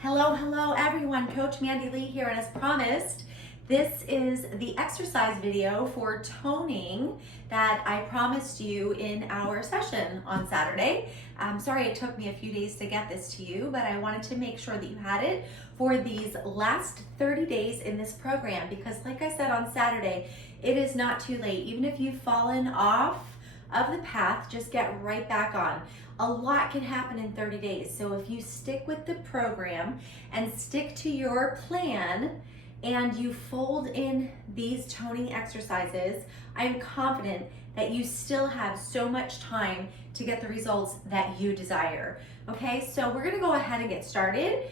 Hello everyone, Coach Mandy Lee here, and as promised, this is the exercise video for toning that I promised you in our session on Saturday. I'm sorry it took me a few days to get this to you, but I wanted to make sure that you had it for these last 30 days in this program because like I said on Saturday, it is not too late. Even if you've fallen off of the path, just get right back on. A lot can happen in 30 days. So if you stick with the program and stick to your plan and you fold in these toning exercises, I'm confident that you still have so much time to get the results that you desire. Okay, so we're gonna go ahead and get started.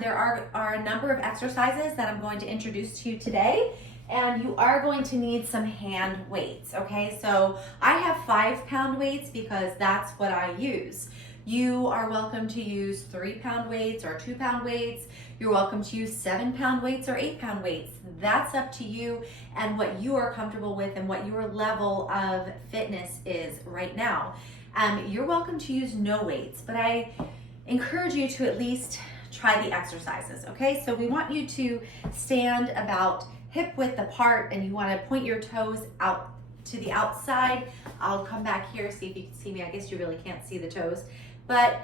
There are a number of exercises that I'm going to introduce to you today. And you are going to need some hand weights, okay? So I have 5-pound weights because that's what I use. You are welcome to use 3-pound weights or 2-pound weights. You're welcome to use 7-pound weights or 8-pound weights. That's up to you and what you are comfortable with and what your level of fitness is right now. You're welcome to use no weights, but I encourage you to at least try the exercises, okay? So we want you to stand about hip width apart and you want to point your toes out to the outside. I'll come back here, see if you can see me. I guess you really can't see the toes, but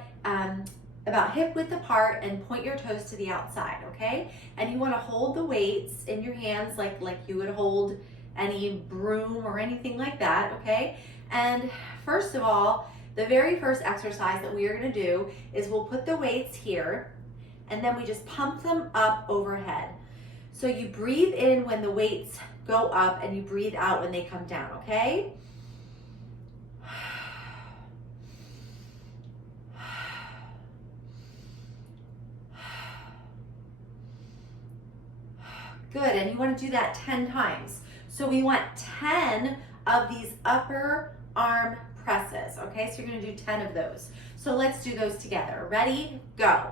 about hip width apart and point your toes to the outside, okay? And you want to hold the weights in your hands like you would hold any broom or anything like that, okay? And first of all, the very first exercise that we are going to do is we'll put the weights here and then we just pump them up overhead. So you breathe in when the weights go up and you breathe out when they come down, okay? Good, and you want to do that 10 times. So we want 10 of these upper arm presses, okay? So you're going to do 10 of those. So let's do those together. Ready? Go.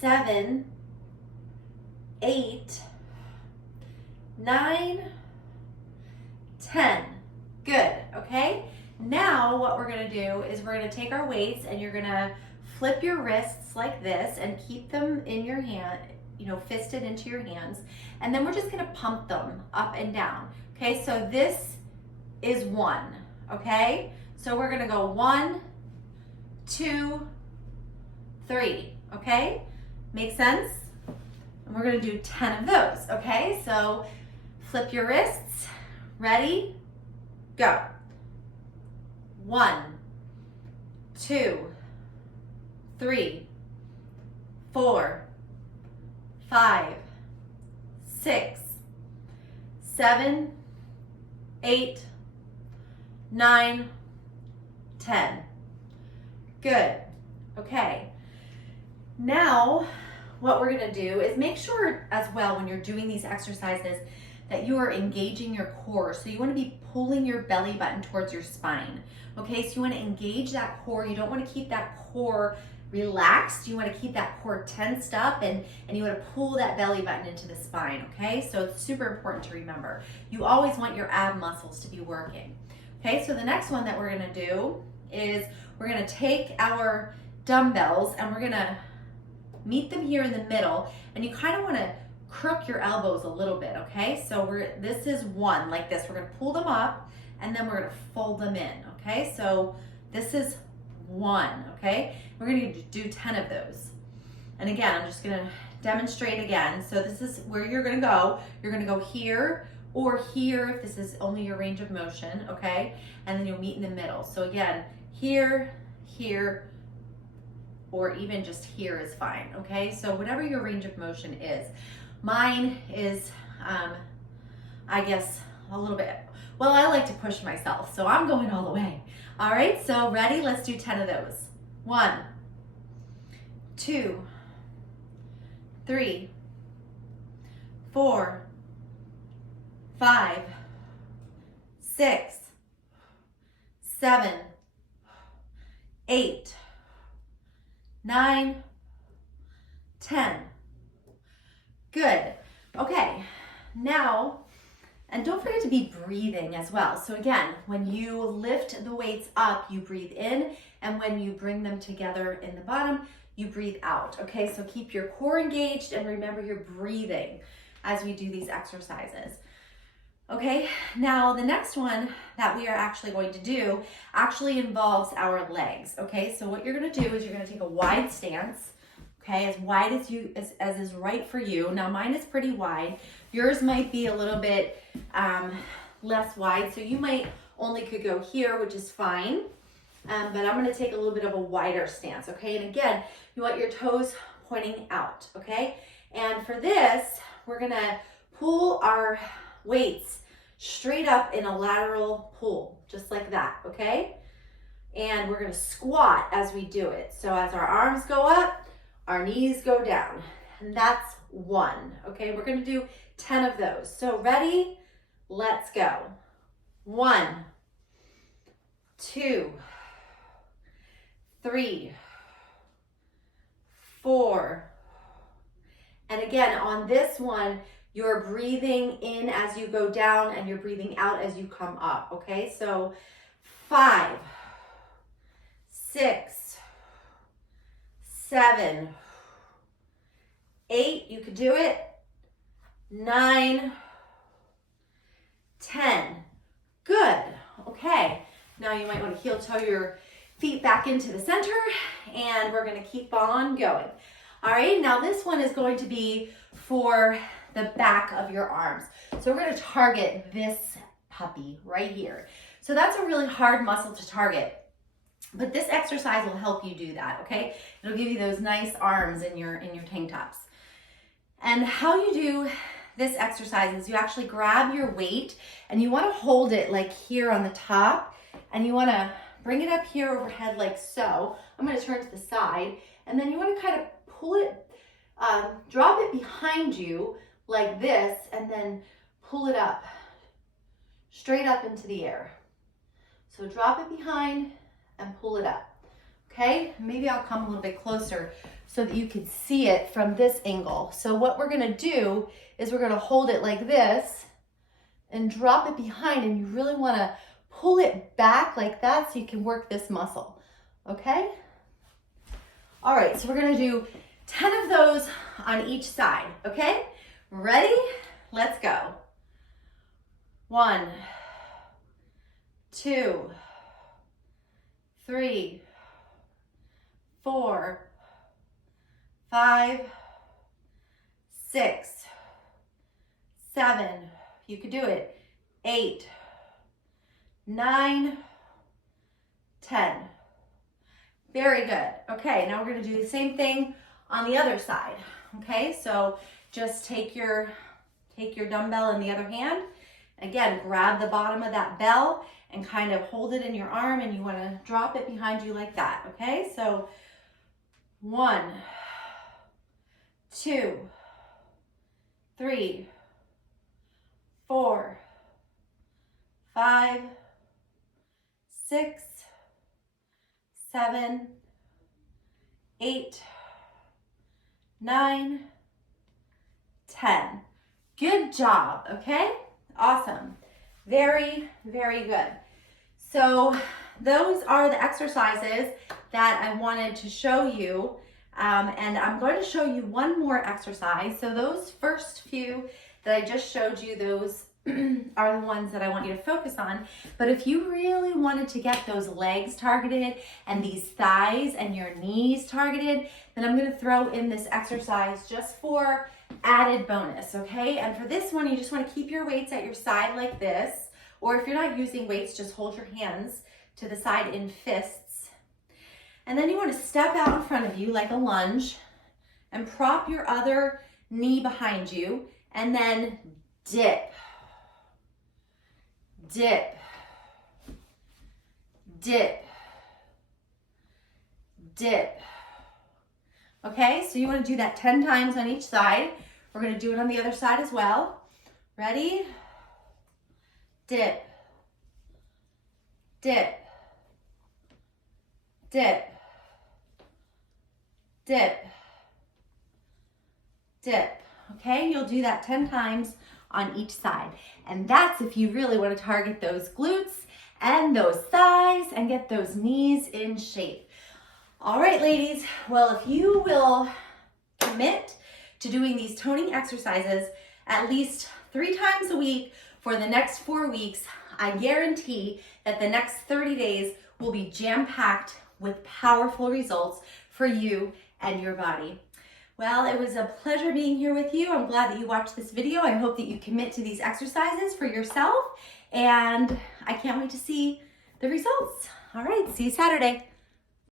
Seven, 8, 9, 10. Good, okay? Now what we're gonna do is we're gonna take our weights and you're gonna flip your wrists like this and keep them in your hand, fisted into your hands. And then we're just gonna pump them up and down. Okay, so this is 1, okay? So we're gonna go 1, 2, 3, okay? Make sense? And we're gonna do 10 of those, okay? So flip your wrists, ready, go. 1, 2, 3, 4, 5, 6, 7, 8, 9, 10. Good, okay. Now, what we're gonna do is make sure as well when you're doing these exercises that you are engaging your core. So you wanna be pulling your belly button towards your spine. Okay, so you wanna engage that core. You don't wanna keep that core relaxed. You wanna keep that core tensed up and you wanna pull that belly button into the spine, okay? So it's super important to remember. You always want your ab muscles to be working. Okay, so the next one that we're gonna do is we're gonna take our dumbbells and we're gonna meet them here in the middle, and you kind of want to crook your elbows a little bit, okay? So this is 1, like this. We're going to pull them up, and then we're going to fold them in, okay? So this is 1, okay? We're going to do 10 of those. And again, I'm just going to demonstrate again. So this is where you're going to go. You're going to go here or here if this is only your range of motion, okay? And then you'll meet in the middle. So again, here, here, or even just here is fine, okay? So whatever your range of motion is. Mine is, I guess, a little bit, well, I like to push myself, so I'm going all the way. All right, so ready? Let's do 10 of those. 1, 2, 3, 4, 5, 6, 7, 8, 9, 10. Good. Okay, now, and don't forget to be breathing as well. So again, when you lift the weights up, you breathe in, and when you bring them together in the bottom, you breathe out. Okay, so keep your core engaged and remember you're breathing as we do these exercises. Okay, now the next one that we are actually going to do actually involves our legs. Okay, so what you're gonna do is you're gonna take a wide stance, okay, as wide as is right for you. Now mine is pretty wide. Yours might be a little bit less wide, so you might only could go here, which is fine. But I'm gonna take a little bit of a wider stance, okay? And again, you want your toes pointing out, okay? And for this, we're gonna pull our weights straight up in a lateral pull, just like that, okay? And we're gonna squat as we do it. So as our arms go up, our knees go down. And that's 1, okay? We're gonna do 10 of those. So ready? Let's go. 1, 2, 3, 4. And again, on this one, you're breathing in as you go down and you're breathing out as you come up, okay? So 5, 6, 7, 8, you could do it. 9, 10. Good. Okay. Now you might want to heel toe your feet back into the center, and we're going to keep on going. All right. Now this one is going to be for the back of your arms. So we're going to target this puppy right here. So that's a really hard muscle to target, but this exercise will help you do that. Okay. It'll give you those nice arms in your tank tops. And how you do this exercise is you actually grab your weight and you want to hold it like here on the top, and you want to bring it up here overhead like so. I'm going to turn to the side, and then you want to kind of pull it, drop it behind you like this, and then pull it up, straight up into the air. So drop it behind and pull it up. Okay, maybe I'll come a little bit closer so that you can see it from this angle. So what we're gonna do is we're gonna hold it like this and drop it behind, and you really wanna pull it back like that so you can work this muscle, okay? All right, so we're gonna do 10 of those on each side, okay? Ready? Let's go. 1, 2, 3, 4, 5, 6, 7, you could do it, 8, 9, 10. Very good. Okay, now we're gonna do the same thing on the other side. Okay, so just take your dumbbell in the other hand. Again, grab the bottom of that bell and kind of hold it in your arm, and you wanna drop it behind you like that, okay? So 1, 2, 3, 4, 5, 6, 7, 8, 9, 10. Good job, okay? Awesome. Very, very good. So those are the exercises that I wanted to show you. And I'm going to show you one more exercise. So those first few that I just showed you, those are the ones that I want you to focus on. But if you really wanted to get those legs targeted and these thighs and your knees targeted, then I'm going to throw in this exercise just for added bonus, okay? And for this one, you just want to keep your weights at your side like this, or if you're not using weights, just hold your hands to the side in fists. And then you want to step out in front of you like a lunge and prop your other knee behind you, and then dip, dip, dip, dip. Okay, so you want to do that 10 times on each side. We're going to do it on the other side as well. Ready? Dip, dip, dip, dip, dip. okay? You'll do that 10 times on each side. And that's if you really want to target those glutes and those thighs and get those knees in shape. All right, ladies, well, if you will commit to doing these toning exercises at least 3 times a week for the next 4 weeks, I guarantee that the next 30 days will be jam-packed with powerful results for you and your body. Well, it was a pleasure being here with you. I'm glad that you watched this video. I hope that you commit to these exercises for yourself, and I can't wait to see the results. All right, see you Saturday.